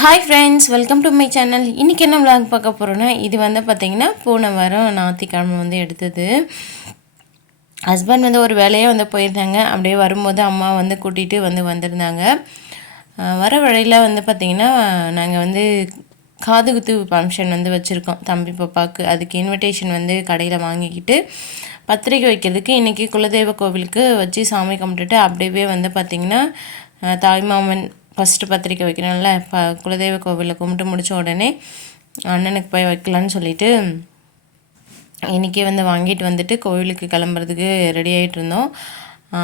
Hi friends welcome to my channel இன்றைக்கி என்ன vlog பார்க்க போகிறோன்னா இது வந்து பார்த்திங்கன்னா போன வாரம் ஞாயிற்றுக்கிழமை வந்து எடுத்தது. ஹஸ்பண்ட் வந்து ஒரு வேலையாக வந்து போயிருந்தாங்க. அப்படியே வரும்போது அம்மா வந்து கூட்டிகிட்டு வந்து வந்திருந்தாங்க. வர வழியில் வந்து பார்த்திங்கன்னா நாங்கள் வந்து காது குத்து ஃபங்க்ஷன் வந்து வச்சுருக்கோம். தம்பி பாப்பாவுக்கு அதுக்கு இன்விடேஷன் வந்து கடையில் வாங்கிக்கிட்டு பத்திரிக்கை வைக்கிறதுக்கு இன்றைக்கி குலதெய்வ கோவிலுக்கு வச்சு சாமி கும்பிட்டுட்டு அப்படியே வந்து பார்த்திங்கன்னா தாய்மாமன் ஃபஸ்ட்டு பத்திரிக்கை வைக்கணும்ல ப குலதெய்வ கோவிலில் கும்பிட்டு முடித்த உடனே அண்ணனுக்கு போய் வைக்கலான்னு சொல்லிட்டு இன்றைக்கே வந்து வாங்கிட்டு வந்துட்டு கோவிலுக்கு கிளம்புறதுக்கு ரெடி ஆகிட்டு இருந்தோம்.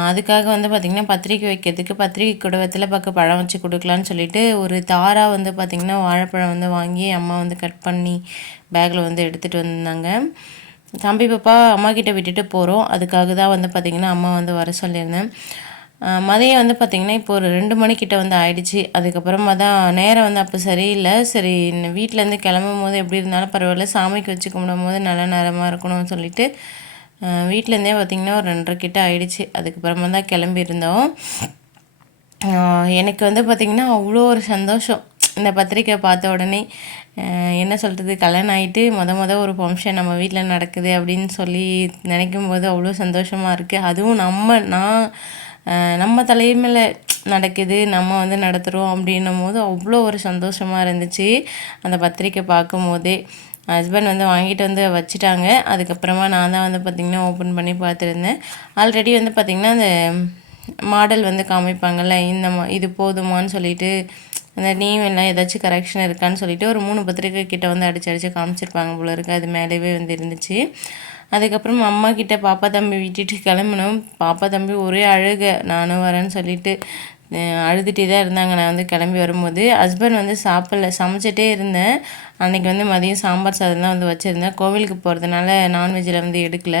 அதுக்காக வந்து பார்த்திங்கன்னா பத்திரிக்கை வைக்கிறதுக்கு பத்திரிக்கை குடவத்தில் பக்கம் பழம் வச்சு கொடுக்கலான்னு சொல்லிட்டு ஒரு தாராக வந்து பார்த்திங்கன்னா வாழைப்பழம் வந்து வாங்கி அம்மா வந்து கட் பண்ணி பேக்கில் வந்து எடுத்துகிட்டு வந்தாங்க. தம்பி பாப்பா அம்மா கிட்டே விட்டுட்டு போகிறோம் அதுக்காக தான் வந்து பார்த்திங்கன்னா அம்மா வந்து வர சொல்லியிருந்தேன். மதியம் வந்து பார்த்திங்கன்னா இப்போ ஒரு ரெண்டு மணிக்கிட்ட வந்து ஆயிடுச்சு. அதுக்கப்புறமா தான் நேரம் வந்து அப்போ சரியில்லை. சரி வீட்டிலேருந்து கிளம்பும் போது எப்படி இருந்தாலும் பரவாயில்ல. சாமிக்கு வச்சு கும்பிடும் போது நல்ல நேரமாக இருக்கணும்னு சொல்லிட்டு வீட்டிலேருந்தே பார்த்திங்கன்னா ஒரு ரெண்டரை கிட்ட ஆயிடுச்சு. அதுக்கப்புறமா தான் கிளம்பியிருந்தோம் எனக்கு வந்து பார்த்திங்கன்னா அவ்வளோ ஒரு சந்தோஷம். இந்த பத்திரிக்கை பார்த்த உடனே என்ன சொல்கிறது கல்யாணம் ஆகிட்டு மொத மொதல் ஒரு ஃபங்க்ஷன் நம்ம வீட்டில் நடக்குது அப்படின்னு சொல்லி நினைக்கும் போது அவ்வளோ சந்தோஷமாக இருக்குது அதுவும் நம்ம நான் நம்ம தலைமையில் நடக்குது நம்ம வந்து நடத்துகிறோம் அப்படின்னும் போது அவ்வளோ ஒரு சந்தோஷமாக இருந்துச்சு. அந்த பத்திரிக்கை பார்க்கும் போதே ஹஸ்பண்ட் வந்து வாங்கிட்டு வந்து வச்சுட்டாங்க. அதுக்கப்புறமா நான் தான் வந்து பார்த்திங்கன்னா ஓப்பன் பண்ணி பார்த்துருந்தேன். ஆல்ரெடி வந்து பார்த்திங்கன்னா அந்த மாடல் வந்து காமிப்பாங்கள்ல இந்த இது போதுமான்னு சொல்லிட்டு அந்த நீம் எல்லாம் ஏதாச்சும் கரெக்ஷன் இருக்கான்னு சொல்லிட்டு ஒரு மூணு பத்திரிக்கை கிட்ட வந்து அடிச்சு அடித்து காமிச்சிருப்பாங்க போல இருக்குது அது மேலேயே வந்து இருந்துச்சு. அதுக்கப்புறம் அம்மா கிட்ட பாப்பா தம்பி விட்டுட்டு கிளம்பினோம் பாப்பா தம்பி ஒரே அழுக. நானும் வரேன்னு சொல்லிட்டு அழுதுகிட்டே தான் இருந்தாங்க. நான் வந்து கிளம்பி வரும்போது ஹஸ்பண்ட் வந்து சாப்பிடல. சமைச்சிட்டே இருந்தேன். அன்றைக்கி வந்து மதியம் சாம்பார் சாதம் தான் வந்து வச்சுருந்தேன். கோவிலுக்கு போகிறதுனால நான்வெஜ்ஜில் வந்து எடுக்கல.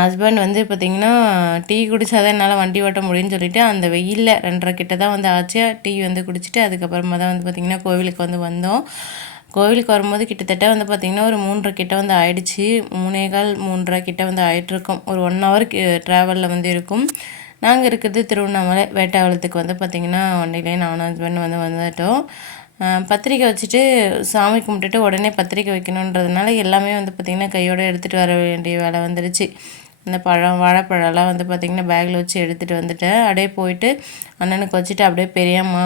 ஹஸ்பண்ட் வந்து பார்த்திங்கன்னா டீ குடித்தாதான் என்னால் வண்டி ஓட்ட முடியும்னு சொல்லிட்டு அந்த வெயிலில் ரெண்டரை கிட்ட தான் வந்து ஆச்சு. டீ வந்து குடிச்சிட்டு அதுக்கப்புறமா தான் வந்து பார்த்திங்கன்னா கோவிலுக்கு வந்து வந்தோம். கோவிலுக்கு வரும்போது கிட்டத்தட்ட வந்து பார்த்திங்கன்னா ஒரு மூன்றரை கிட்ட வந்து ஆயிடுச்சு. மூணே கால் மூன்றரை கிட்ட வந்து ஆயிட்டுருக்கும். ஒரு ஒன் ஹவர் ட்ராவலில் வந்து இருக்கும். நாங்கள் இருக்கிறது திருவண்ணாமலை வேட்டாவளத்துக்கு வந்து பார்த்திங்கன்னா வண்டியிலே நானும் ஹஸ்பண்ட் வந்து வந்துட்டோம். பத்திரிக்கை வச்சுட்டு சாமி கும்பிட்டுட்டு உடனே பத்திரிக்கை வைக்கணுன்றதுனால எல்லாமே வந்து பார்த்திங்கன்னா கையோடு எடுத்துகிட்டு வர வேண்டிய வேலை வந்துடுச்சு இந்த பழம் வாழைப்பழம்லாம் வந்து பார்த்திங்கன்னா பேக்கில் வச்சு எடுத்துகிட்டு வந்துட்டேன் அப்படியே போயிட்டு அண்ணனுக்கு வச்சுட்டு அப்படியே பெரியம்மா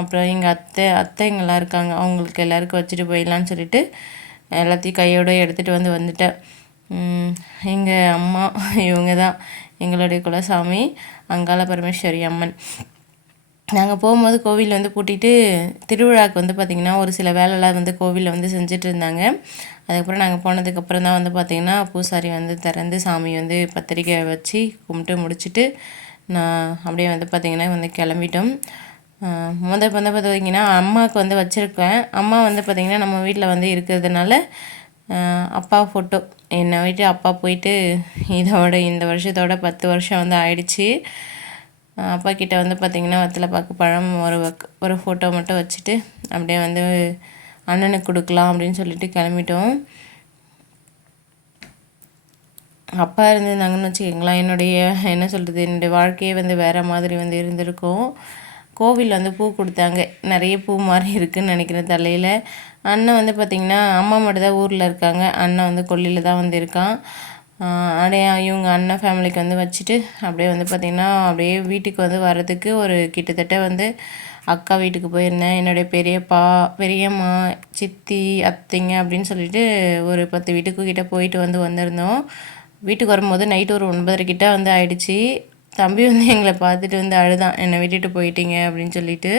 அப்புறம் எங்கள் அத்தை அத்தைங்கெல்லாம் இருக்காங்க அவங்களுக்கு எல்லாருக்கும் வச்சுட்டு போயிடலான்னு சொல்லிட்டு எல்லாத்தையும் கையோடு எடுத்துகிட்டு வந்து வந்துட்டேன். எங்கள் அம்மா இவங்க தான் எங்களுடைய குலசாமி அங்காள பரமேஸ்வரி அம்மன். நாங்கள் போகும்போது கோவில் வந்து பூட்டிட்டு திருவிழாவுக்கு வந்து பார்த்திங்கன்னா ஒரு சில வேலைலாம் வந்து கோவிலில் வந்து செஞ்சுட்டு இருந்தாங்க. அதுக்கப்புறம் நாங்கள் போனதுக்கப்புறம் தான் வந்து பார்த்திங்கன்னா பூசாரி வந்து திறந்து சாமி வந்து பத்திரிக்கை வச்சு கும்பிட்டு முடிச்சுட்டு நான் அப்படியே வந்து பார்த்திங்கன்னா வந்து கிளம்பிட்டோம். முதல் வந்து பார்த்திங்கன்னா அம்மாவுக்கு வந்து வச்சுருக்கேன். அம்மா வந்து பார்த்திங்கன்னா நம்ம வீட்டில் வந்து இருக்கிறதுனால அப்பா ஃபோட்டோ என்னை வீட்டு அப்பா போயிட்டு இதோட இந்த வருஷத்தோட பத்து வருஷம் வந்து ஆயிடுச்சு. அப்பா கிட்ட வந்து பார்த்திங்கன்னா வத்தலை பாக்கு பழம் ஒரு ஒரு ஃபோட்டோ மட்டும் வச்சுட்டு அப்படியே வந்து அண்ணனுக்கு கொடுக்கலாம் அப்படின்னு சொல்லிட்டு கிளம்பிட்டோம். அப்பா இருந்திருந்தாங்கன்னு வச்சுக்கோங்களேன் என்னுடைய என்ன சொல்கிறது என்னுடைய வாழ்க்கையே வந்து வேறு மாதிரி வந்து இருந்திருக்கும். கோவில் வந்து பூ கொடுத்தாங்க. நிறைய பூ மாதிரி இருக்குதுன்னு நினைக்கிறேன் தலையில். அண்ணன் வந்து பார்த்திங்கன்னா அம்மா மட்டும் தான் ஊரில் இருக்காங்க. அண்ணன் வந்து கொல்லியில் தான் வந்து இருக்கான். அப்படியே இவங்க அண்ணன் ஃபேமிலிக்கு வந்து வச்சுட்டு அப்படியே வந்து பார்த்திங்கன்னா அப்படியே வீட்டுக்கு வந்து வர்றதுக்கு ஒரு கிட்டத்தட்ட வந்து அக்கா வீட்டுக்கு போயிருந்தேன். என்னுடைய பெரியப்பா பெரியம்மா சித்தி அத்தைங்க அப்படின்னு சொல்லிட்டு ஒரு பத்து வீட்டுக்கு கிட்டே போயிட்டு வந்து வந்திருந்தோம். வீட்டுக்கு வரும்போது நைட்டு ஒரு ஒன்பதரை கிட்ட வந்து ஆயிடுச்சு. தம்பி வந்து எங்களை பார்த்துட்டு வந்து அழுதான். என்னை விட்டுட்டு போயிட்டீங்க அப்படின்னு சொல்லிட்டு.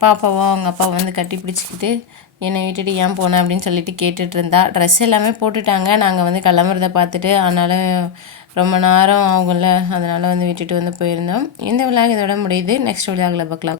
பாப்பாவும் அவங்க அப்பா வந்து கட்டி பிடிச்சிக்கிட்டு என்னை விட்டுட்டு ஏன் போனேன் அப்படின்னு சொல்லிட்டு கேட்டுட்டு இருந்தா ட்ரெஸ் எல்லாமே போட்டுட்டாங்க. நாங்கள் வந்து கிளம்புறத பார்த்துட்டு ஆனாலும் ரொம்ப நேரம் ஆகும்ல. அதனால் வந்து விட்டுட்டு வந்து போயிருந்தோம். இந்த விழா இதோட முடியுது. நெக்ஸ்ட் விழாவில் பார்க்கலாம்.